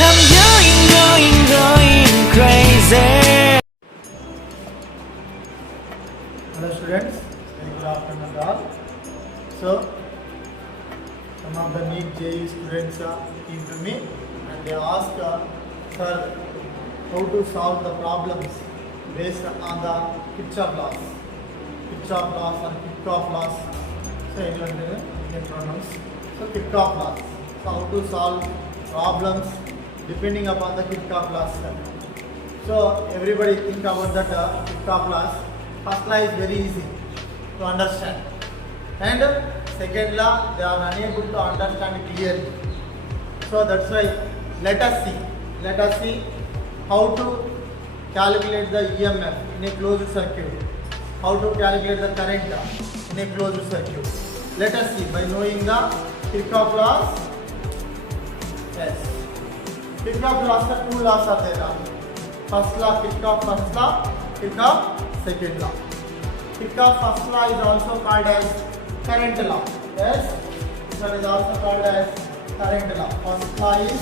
I'm going crazy. Hello students, very good afternoon to all. So, some of the NEET JEE students came to me and they asked, sir, how to solve the problems based on the Kirchhoff laws and Kirchhoff laws. So, England you can pronounce. So, Kirchhoff laws. So, how to solve problems depending upon the Kirchhoff laws. So, everybody think about that Kirchhoff laws. First law is very easy to understand, and second law they are unable to understand clearly. So that's why let us see how to calculate the EMF in a closed circuit, how to calculate the current in a closed circuit. Let us see by knowing the Kirchhoff laws. Yes, Kirchhoff laws, the two laws are there. First law, Kirchhoff first law, Kirchhoff second law. Kirchhoff first law is also called as current law. Yes, this one is also called as current law. First law is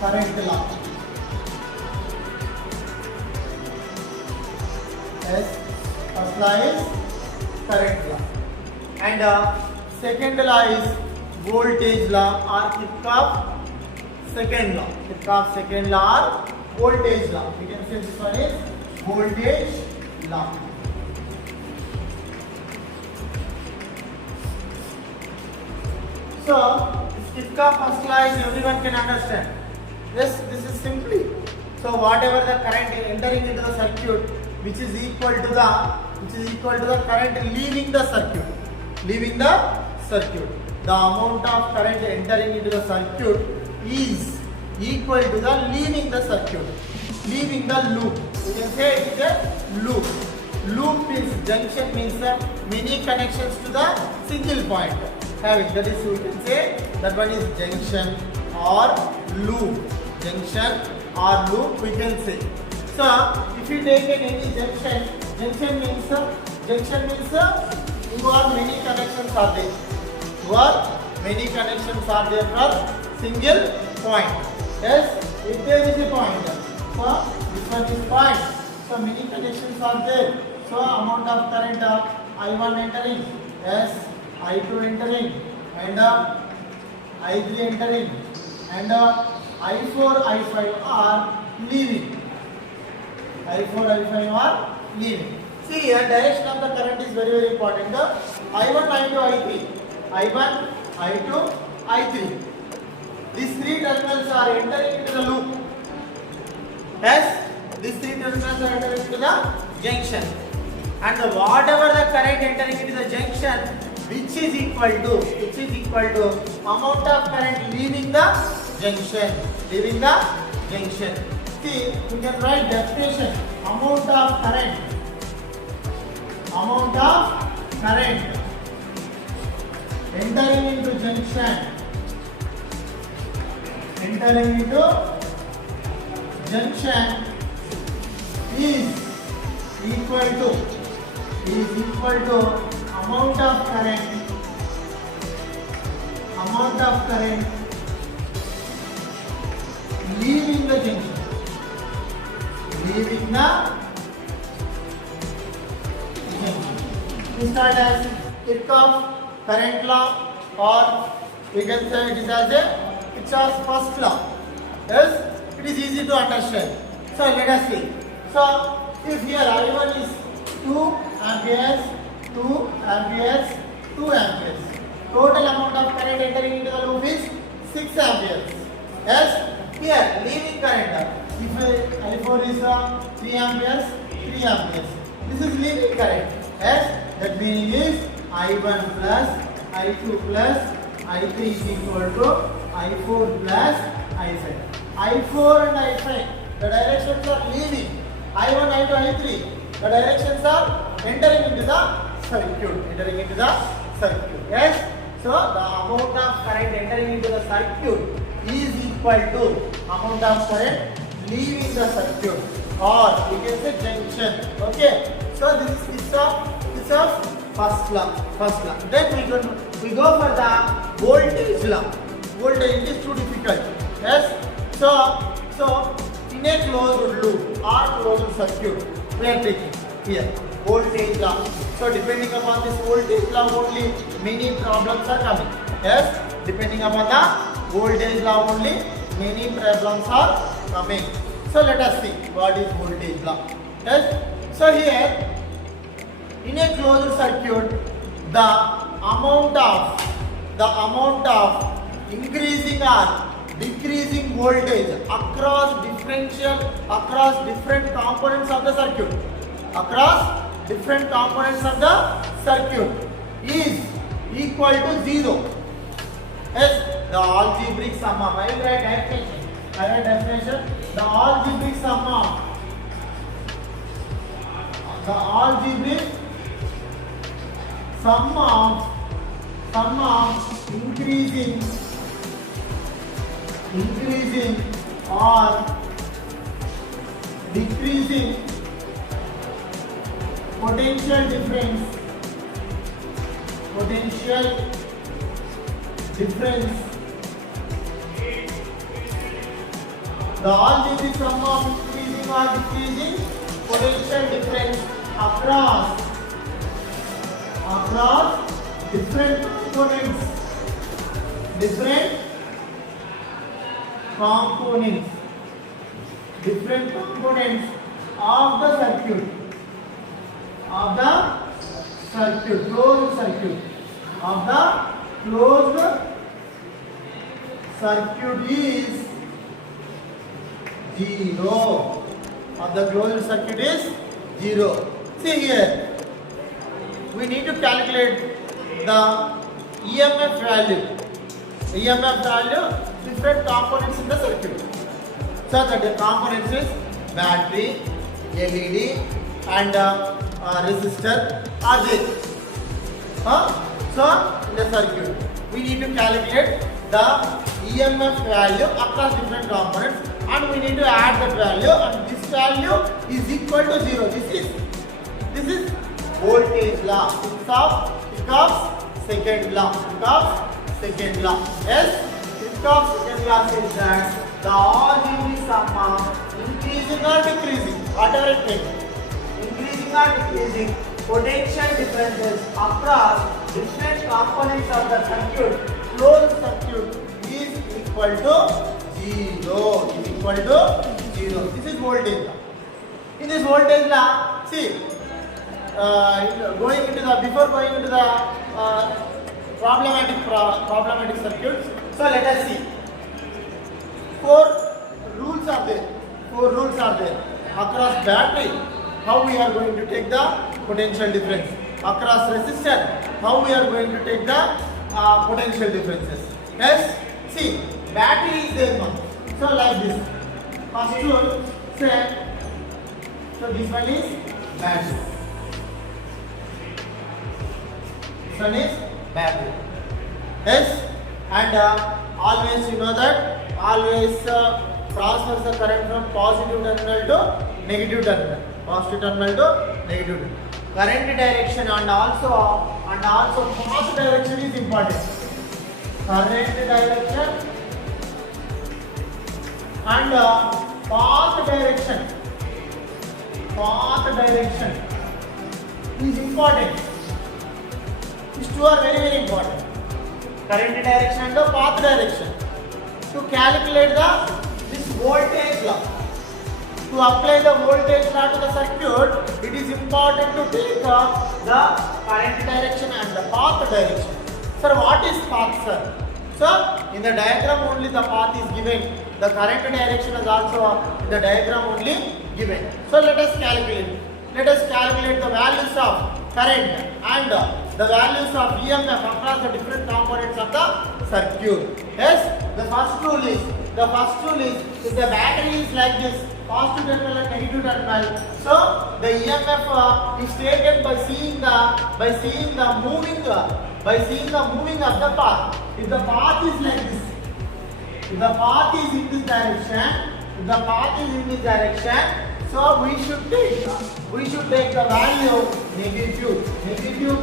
current law. Yes, first law is current law. And second law is voltage law or Kirchhoff second law. Kirchhoff second law or voltage law. We can say this one is voltage law. So, this Kirchhoff first law is everyone can understand. Yes, this is simply. So, whatever the current entering into the circuit, which is equal to the current leaving the circuit. The amount of current entering into the circuit is equal to the leaving the circuit. Leaving the loop. You can say it is a loop. Loop is junction, means many connections to the single point having. That is, you can say that one is junction or loop. Junction or loop we can say. So if you take any junction means you are many connections are there. Many connections are there for single point. Yes, if there is a point. So this one is point. So many connections are there. So amount of current I1 entering, yes, I2 entering, and I3 entering, and I4, I5 are leaving. I4, I5 are leaving. See here, direction of the current is very, very important. I1, I2, I3, I1, I2, I3. These three terminals are entering into the loop. Yes, these three terminals are entering into the junction, and whatever the current entering into the junction, which is equal to amount of current leaving the junction. See, you can write definition: amount of current entering into junction. Is equal to amount of current leaving the junction. We start as Kirchhoff current law, or we can say it is as a Kirchhoff's first law. Yes, it is easy to understand. So let us see. So if here I1 is 2 amperes, 2 amperes, 2 amperes. Total amount of current entering into the loop is 6 amperes. Yes, here leaving current. If I4 is 3 amperes, 3 amperes. This is leaving current. Yes, that meaning is I1 plus I2 plus I3 is equal to I4 plus I5. I4 and I5, the directions are leaving. I1, I2, I3, the directions are entering into the circuit. Yes, so the amount of current entering into the circuit is equal to amount of current leaving the circuit, or we can say junction. Okay, so this is first law. Then we go for the voltage law. Voltage is too difficult. Yes, closed loop or closed circuit, we are taking here voltage law. So depending upon this voltage law only many problems are coming. Yes, depending upon the voltage law only many problems are coming. So let us see what is voltage law. Yes, so here in a closed circuit the amount of increasing or decreasing voltage across different components of the circuit, is equal to 0. Yes, the algebraic sum of, I will write definition. The algebraic sum of increasing or decreasing potential difference the algebraic sum of increasing or decreasing potential difference across different components of the circuit, closed circuit is 0. Of the closed circuit is 0. See here, we need to calculate the EMF value, different components in the circuit. So that the components is battery, LED and resistor are there. So in the circuit we need to calculate the EMF value across different components and we need to add that value, and this value is equal to 0. This is voltage law. Kirchhoff's second law. Yes, Kirchhoff's second law says that the algebraic sum of increasing or decreasing, whatever it may be, increasing or decreasing potential differences across different components of the circuit, closed circuit, is equal to 0. This is voltage law. In this voltage law, see, before going into the problematic circuits, so let us see. Four rules are there. Across battery, how we are going to take the potential difference. Across resistor, how we are going to take the potential differences. Yes, see, battery is there now. So like this. First rule, say, so this one is battery. This one is battery. Yes, and always you know that always transfers the current from positive terminal to negative terminal. Current direction and also path direction is important. Current direction and path direction is important. These two are very important. Current direction and the path direction. To calculate this voltage law, to apply the voltage law to the circuit, it is important to take the current direction and the path direction. Sir, what is path, sir? So, in the diagram only the path is given. The current direction is also in the diagram only given. So, let us calculate. The values of current and the values of EMF across the different components of the circuit. Yes, the first rule is if the battery is like this, positive terminal and negative terminal, so the EMF is taken by seeing the moving of the path. If the path is like this, if the path is in this direction, so we should take the value negative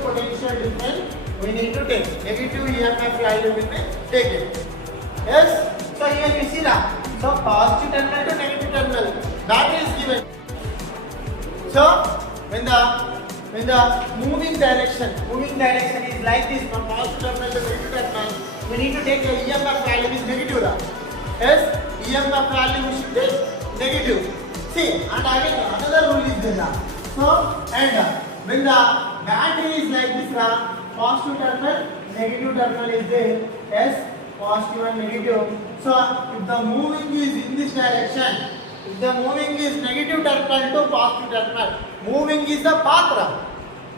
potential difference. We need to take negative EMF value, we may take it. Yes. So here you see that. So So positive terminal to negative terminal. Battery is given. So when the moving direction is like this from positive terminal to negative terminal, we need to take the EMF value is negative. Yes, EMF value we should take negative. See, and again another rule is there. So and when the battery is like this, positive terminal, negative terminal is there. Yes, positive and negative. So if the moving is in this direction, if the moving is negative terminal to positive terminal, moving is the path.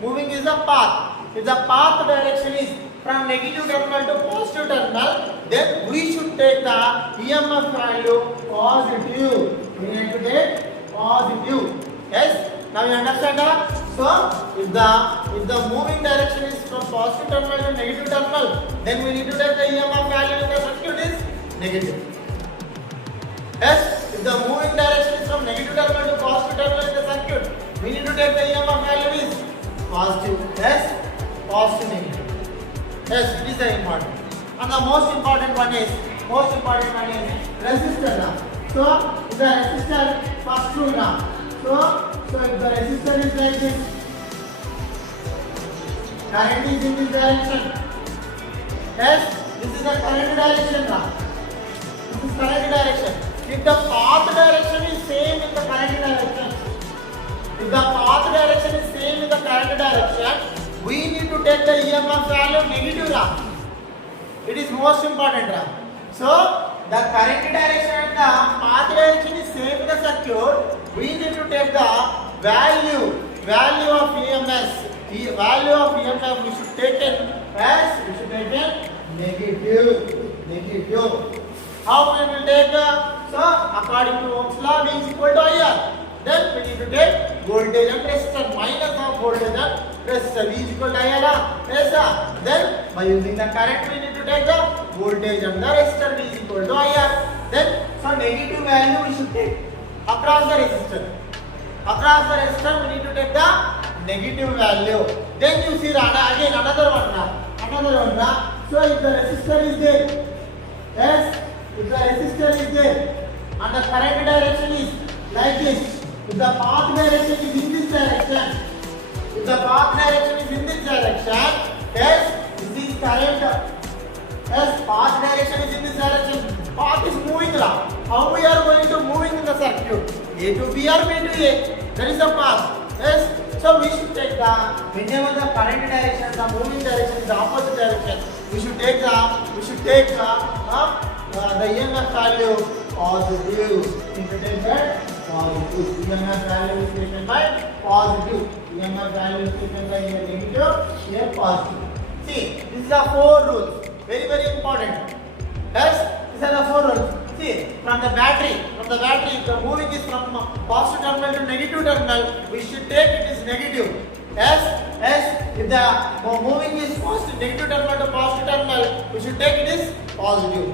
Moving is the path. If the path direction is from negative terminal to positive terminal, then we should take the EMF value positive. We need to take positive. Yes. Now you understand that? So if the moving direction is from positive terminal to negative terminal, then we need to take the EMF value in the circuit is negative. Yes. If the moving direction is from negative terminal to positive terminal in the circuit, we need to take the EMF value is positive. Yes. Positive negative. Yes, it is very important. And the most important one is resistor. So if the resistor first rule now. So if the resistor is like this, current is in this direction. Yes, this is the current direction now. This is current direction. If the path direction is same in the current direction, we need to take the EMF value negative. It is most important. So the current direction and the path direction is same in the circuit. We need to take the value of EMF. The value of EMF we should take it as negative. How we will take? So according to Ohm's law, V is equal to IR. Then we need to take voltage and resistance, minus of voltage and resistance. V is equal to IR. Yes, sir. Then by using the current, we need to take the voltage and the resistance. V is equal to IR. Then so negative value we should take across the resistance. Across the resistance, we need to take the negative value. Then you see again another one. So if the resistor is there, yes, if the resistor is there, and the current direction is like this, if the path direction is in this direction, yes, this is current. Yes, path direction is in this direction. Path is moving. How we are going to moving in the circuit? A to B or B to A. That is the path. Yes. So we should take whenever the current direction, the moving direction is the opposite direction, we should take the EMF value positive. EMF value is taken by positive. EMF value is taken by negative, here positive. See, these are the 4 rules. Very, very important. Yes, these are the 4 rules. See, from the battery, if the moving is from positive terminal to negative terminal, we should take it is negative. Yes, if the moving is positive, negative terminal to positive terminal, we should take it is positive.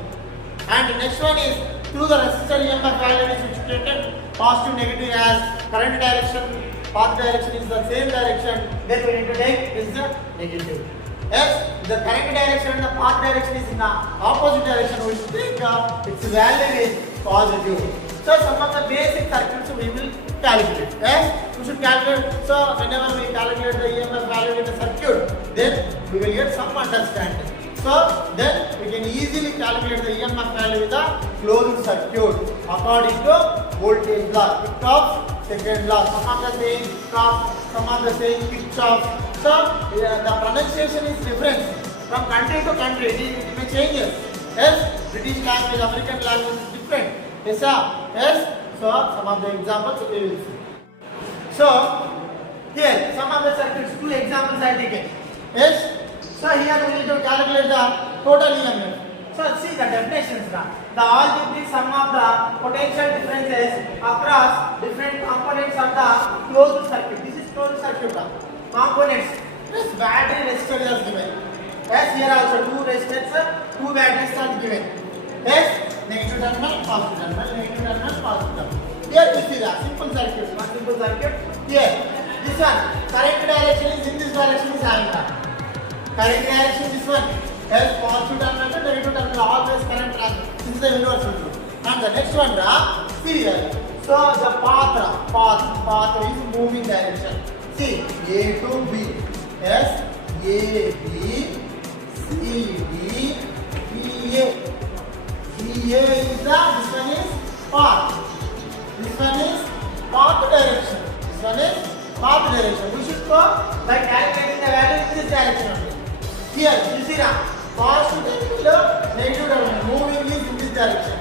And the next one is through the resistor EMF value is which taken positive, negative as current direction, path direction is the same direction, then we need to take is the negative. Yes, the current direction and the path direction is in the opposite direction, we should take its value is positive. So some of the basic circuits we will calculate. Yes, we should calculate. So whenever we calculate the EMF value in the circuit, then we will get some understanding. So then we can easily calculate the EMF value with the closed circuit according to voltage law, Kirchhoff's second law. Some of the saying Kirchhoff. So the pronunciation is different from country to country. It may changes. Yes, British language, American language is different. Yes, sir. Yes. So some of the examples we will see. So here some of the circuits, 2 examples I taken. Yes. So here we need to calculate the total EMF. So see the definitions now. The algebraic sum of the potential differences across different components of the closed circuit. This is closed circuit. Components. This battery resistor is given. Yes, here also 2 resistors, 2 batteries are given. Yes, negative terminal, positive terminal, negative terminal, positive terminal. Here you see the simple circuit. One simple circuit. Here, this one current direction is in this direction is having that. Current direction this one. Yes, positive terminal to negative terminal always current transfer. This is the universal truth. And the next one, see here. So the path is moving direction. See, A to B. Yes, A, B, C, D, E, A. E, A is this one is path. This one is path direction. This one is path direction. We should go by calculating the value in this direction only. Here, you see now, positive terminal, negative terminal. Moving is in this direction.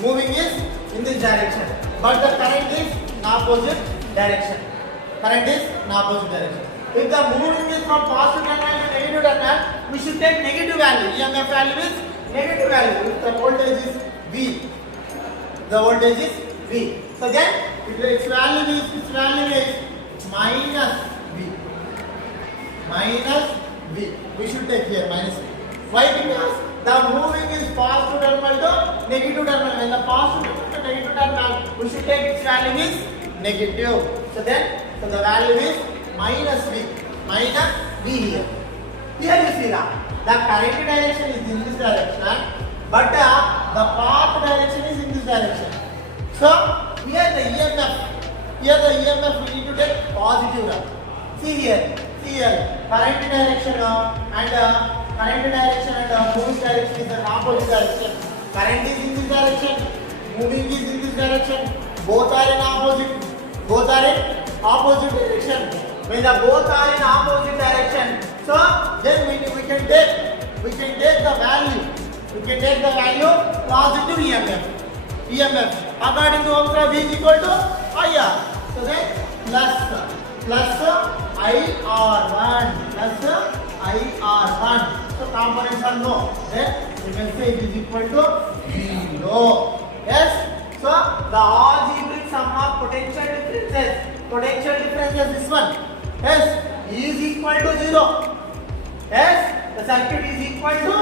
Moving is in this direction. But the current is in opposite direction. Current is in opposite direction. If the moving is from positive terminal to negative terminal, we should take negative value. EMF value is negative value. If the voltage is V, the voltage is V. So then, its value is minus V. Minus V. We should take here minus V. Why? Because the moving is positive terminal to negative terminal. When the positive terminal to negative terminal, we should take its value is negative. So then, the value is minus V. Minus V here. Here you see that the current direction is in this direction, but the path direction is in this direction. So here the EMF we need to take positive. See here, current direction and moving direction is the opposite direction. Current is in this direction, moving is in this direction. Both are in opposite direction. When the both are in opposite direction, so then we can take the value. We can take the value positive EMF. According to Ohm's law, V is equal to IR. So then plus IR1. So components are no. Then we can say it is equal to 0. Yes. So the algebraic sum of potential differences this one. Yes, is equal to 0. Yes, the circuit is equal to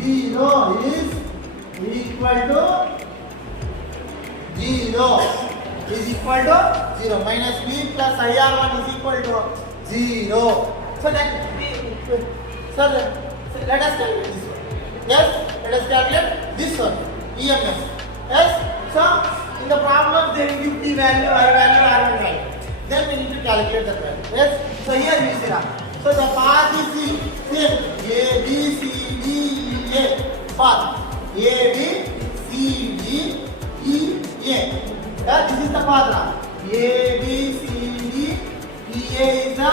0. Is equal to 0. Is equal to 0. Minus V plus IR1 is equal to 0. So let us calculate this one. Yes, let us calculate this one. EMF. Yes. So in the problem they will give the value, I value, R1 value. Then we need to calculate the value. Yes. So here we see that. So the path is same. A, B, C, D, E, A. Path. A, B, C, D, E, A. Yeah, this is the path now. A, B, C, D, E, A is the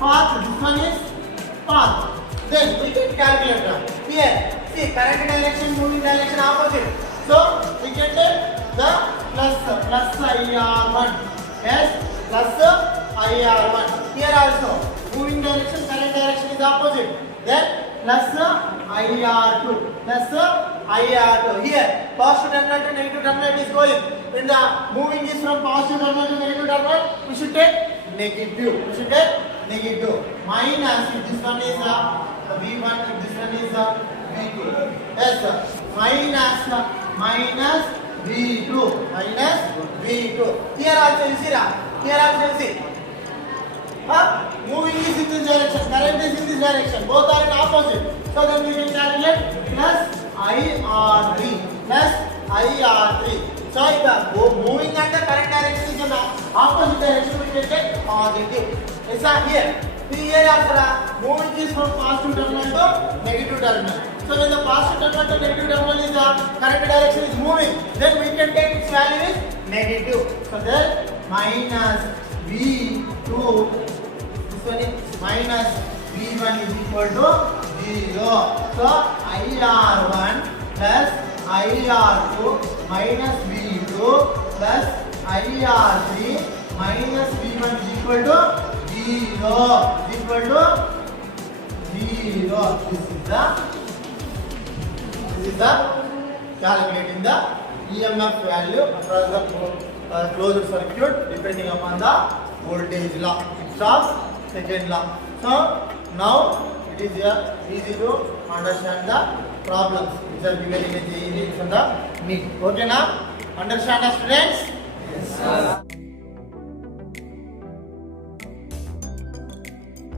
path. This one is path. Then we can calculate now. Here, see, current direction, moving direction opposite. So we can take the plus IR1. Yes, plus IR1. Here also, moving direction, current direction is opposite. Then plus IR2. Here, positive terminal to negative terminal is going. When the moving is from positive terminal to negative terminal, we should take negative. Minus, if this one is V1, if this one is V2. Yes, minus V2. Here also you see. Moving is in this direction, current is in this direction. Both are in opposite. So then we can calculate plus IR3. So if the moving and the current direction is in the opposite direction, we can take positive. Yes, here. Here also moving is from positive terminal to negative terminal. So when the positive terminal to negative terminal is current direction is moving, then we can take its value is negative. So then minus V2, this one is minus V1 is equal to 0. So IR1 plus IR2 minus V2 plus IR3 minus V1 is equal to 0. This is the calculating the EMF value across the closed circuit depending upon the voltage law. Kirchhoff's second law. So now it is easy to understand the problems which are given in the JEE and the NEET. Okay now? Understand, students? Yes, sir.